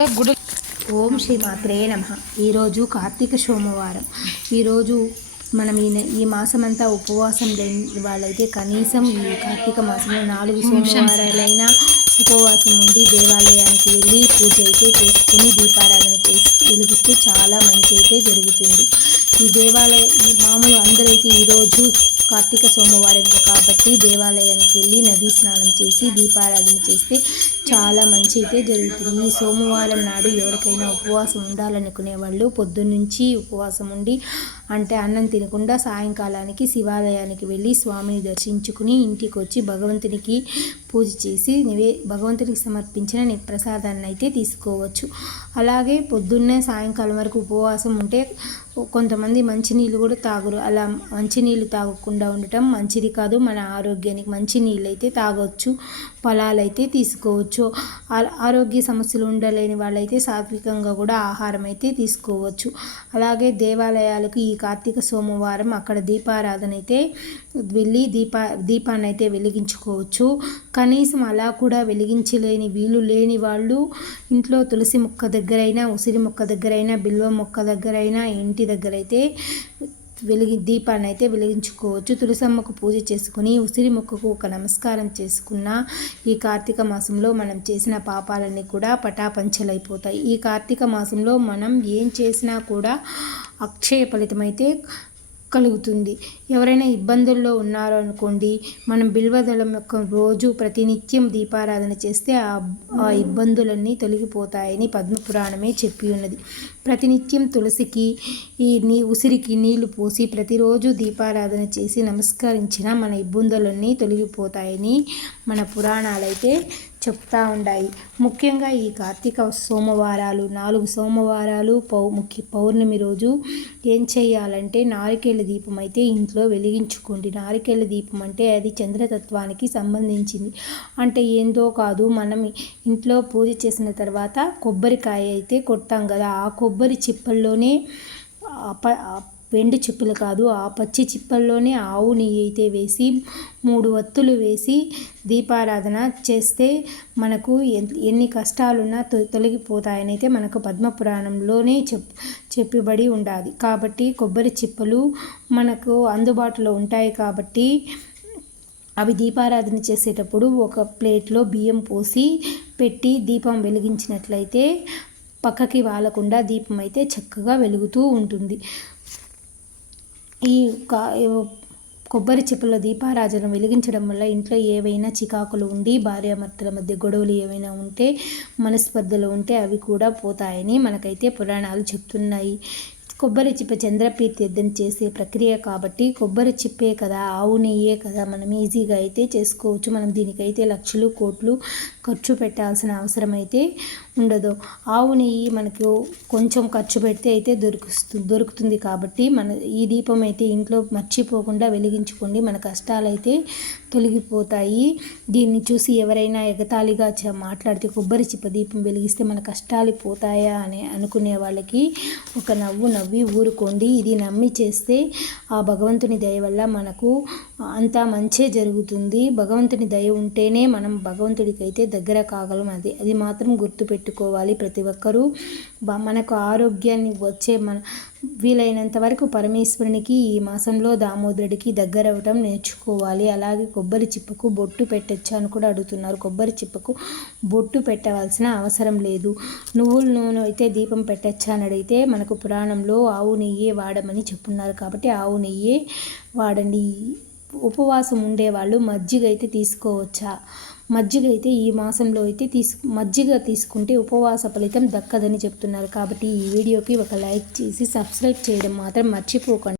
గుడి. ఓం శ్రీ మాత్రే నమ. ఈరోజు కార్తీక సోమవారం. ఈరోజు మనం ఈ ఈ మాసమంతా ఉపవాసం లేని వాళ్ళైతే కనీసం ఈ కార్తీక మాసంలో నాలుగు సోమవారాలైనా ఉపవాసం ఉండి దేవాలయానికి వెళ్ళి పూజ అయితే చేసుకుని దీపారాధన చేసి వెలిగిస్తే చాలా మంచి అయితే జరుగుతుంది. ఈ దేవాలయ మామూలు అందరైతే ఈరోజు కార్తీక సోమవారం కాబట్టి దేవాలయానికి వెళ్ళి నదీ స్నానం చేసి దీపారాధన చేస్తే చాలా మంచి అయితే జరుగుతుంది. ఈ సోమవారం నాడు ఎవరికైనా ఉపవాసం ఉండాలనుకునే వాళ్ళు పొద్దున్నుంచి ఉపవాసం ఉండి అంటే అన్నం తినకుండా సాయంకాలానికి శివాలయానికి వెళ్ళి స్వామిని దర్శించుకుని ఇంటికి వచ్చి భగవంతునికి పూజ చేసి నివే భగవంతునికి సమర్పించిన ప్రసాదాన్ని అయితే తీసుకోవచ్చు. అలాగే పొద్దున్నే సాయంకాలం వరకు ఉపవాసం ఉంటే కొంతమంది మంచినీళ్ళు కూడా తాగరు. అలా మంచినీళ్ళు తాగకుండా ఉండటం మంచిది కాదు. మన ఆరోగ్యానికి మంచి నీళ్ళు అయితే తాగొచ్చు ఫలాలు అయితే తీసుకోవచ్చు. ఆ- ఆరోగ్య సమస్యలు ఉండలేని వాళ్ళైతే సాత్వికంగా కూడా ఆహారం అయితే తీసుకోవచ్చు. అలాగే దేవాలయాలకు ఈ కార్తీక సోమవారం అక్కడ దీపారాధన అయితే వెళ్ళి దీపా దీపాన్ని అయితే వెలిగించుకోవచ్చు. కనీసం అలా కూడా వెలిగించలేని వీలు లేని వాళ్ళు ఇంట్లో తులసి మొక్క దగ్గరైనా ఉసిరి మొక్క దగ్గరైనా బిల్వ మొక్క దగ్గరైనా ఇంటి ఇంటి దగ్గర అయితే వెలిగి దీపాన్ని అయితే వెలిగించుకోవచ్చు. తులసమ్మకు పూజ చేసుకుని ఉసిరి మొక్కకు ఒక నమస్కారం చేసుకున్న ఈ కార్తీక మాసంలో మనం చేసిన పాపాలన్నీ కూడా పటాపంచలైపోతాయి. ఈ కార్తీక మాసంలో మనం ఏం చేసినా కూడా అక్షయ ఫలితమైతే కలుగుతుంది. ఎవరైనా ఇబ్బందుల్లో ఉన్నారనుకోండి మనం బిల్వదళం యొక్క రోజు ప్రతినిత్యం దీపారాధన చేస్తే ఆ ఆ ఇబ్బందులన్నీ తొలగిపోతాయని పద్మపురాణమే చెప్పి ఉన్నది ప్రతినిత్యం తులసికి ఈ నీ ఉసిరికి నీళ్ళు పోసి ప్రతిరోజు దీపారాధన చేసి నమస్కరించిన మన ఇబ్బందులన్నీ తొలగిపోతాయని మన పురాణాలైతే చెప్తా ఉండాయి. ముఖ్యంగా ఈ కార్తీక సోమవారాలు నాలుగు సోమవారాలు పౌ ముఖ్య పౌర్ణమి రోజు ఏం చేయాలంటే నారికేళ్ళ దీపం అయితే ఇంట్లో వెలిగించుకోండి. నారికేళ్ళ దీపం అంటే అది చంద్రతత్వానికి సంబంధించింది. అంటే ఏందో కాదు మనం ఇంట్లో పూజ చేసిన తర్వాత కొబ్బరికాయ అయితే కొట్టాం కదా ఆ కొబ్బరి చిప్పల్లోనే అప వెండి చిప్పలు కాదు ఆ పచ్చి చిప్పల్లోనే ఆవు నెయ్యి అయితే వేసి మూడు వత్తులు వేసి దీపారాధన చేస్తే మనకు ఎన్- ఎన్ని కష్టాలున్నా తొలగిపోతాయనైతే తొలగిపోతాయని అయితే మనకు పద్మపురాణంలోనే చెప్ చెప్పబడి ఉండాలి కాబట్టి కొబ్బరి చిప్పలు మనకు అందుబాటులో ఉంటాయి కాబట్టి అవి దీపారాధన చేసేటప్పుడు ఒక ప్లేట్లో బియ్యం పోసి పెట్టి దీపం వెలిగించినట్లయితే పక్కకి వాలకుండా దీపం అయితే చక్కగా వెలుగుతూ ఉంటుంది. ఈ కొబ్బరి చెప్పుల దీపారాజన వెలిగించడం వల్ల ఇంట్లో ఏవైనా చికాకులు ఉండి భార్యాభర్తల మధ్య గొడవలు ఏవైనా ఉంటే మనస్పర్ధలు ఉంటే అవి కూడా పోతాయని మనకైతే పురాణాలు చెప్తున్నాయి. కొబ్బరి చిప్ప చంద్రపీతీర్థం చేసే ప్రక్రియ కాబట్టి కొబ్బరి చిప్పే కదా ఆవు నెయ్యే కదా మనం ఈజీగా అయితే చేసుకోవచ్చు. మనం దీనికైతే లక్షలు కోట్లు ఖర్చు పెట్టాల్సిన అవసరం అయితే ఉండదు. ఆవు నెయ్యి మనకు కొంచెం ఖర్చు పెడితే అయితే దొరుకుతుంది దొరుకుతుంది కాబట్టి మన ఈ దీపం అయితే ఇంట్లో మర్చిపోకుండా వెలిగించుకోండి. మన కష్టాలైతే తొలగిపోతాయి. దీన్ని చూసి ఎవరైనా ఎగతాళిగా మాట్లాడితే కొబ్బరి చిప్ప దీపం వెలిగిస్తే మన కష్టాలు పోతాయా అని అనుకునే వాళ్ళకి ఒక నవ్వు నవ్వి ఊరుకోండి. ఇది నమ్మి చేస్తే ఆ భగవంతుని దయ వల్ల మనకు అంతా మంచే జరుగుతుంది. భగవంతుని దయ ఉంటేనే మనం భగవంతుడికి అయితే దగ్గర కాగలం. అది అది మాత్రం పెట్టుకోవాలి ప్రతి ఒక్కరూ. మనకు ఆరోగ్యాన్ని వచ్చే మన వీలైనంత వరకు పరమేశ్వరునికి ఈ మాసంలో దామోదరుడికి దగ్గర అవ్వటం నేర్చుకోవాలి. అలాగే కొబ్బరి చిప్పకు బొట్టు పెట్టచ్చు అని కూడా అడుగుతున్నారు. కొబ్బరి చిప్పకు బొట్టు పెట్టవలసిన అవసరం లేదు. నువ్వుల నూనె అయితే దీపం పెట్టచ్చా అని అడిగితే మనకు పురాణంలో ఆవు నెయ్యే వాడమని చెప్పున్నారు. కాబట్టి ఆవు నెయ్యే వాడండి. ఉపవాసం ఉండేవాళ్ళు మజ్జిగ అయితే తీసుకోవచ్చా? మజ్జిగ అయితే ఈ మాసంలో అయితే తీసు మజ్జిగ తీసుకుంటే ఉపవాస ఫలితం దక్కదని చెప్తున్నారు. కాబట్టి ఈ వీడియోకి ఒక లైక్ చేసి సబ్స్క్రైబ్ చేయడం మాత్రం మర్చిపోకండి.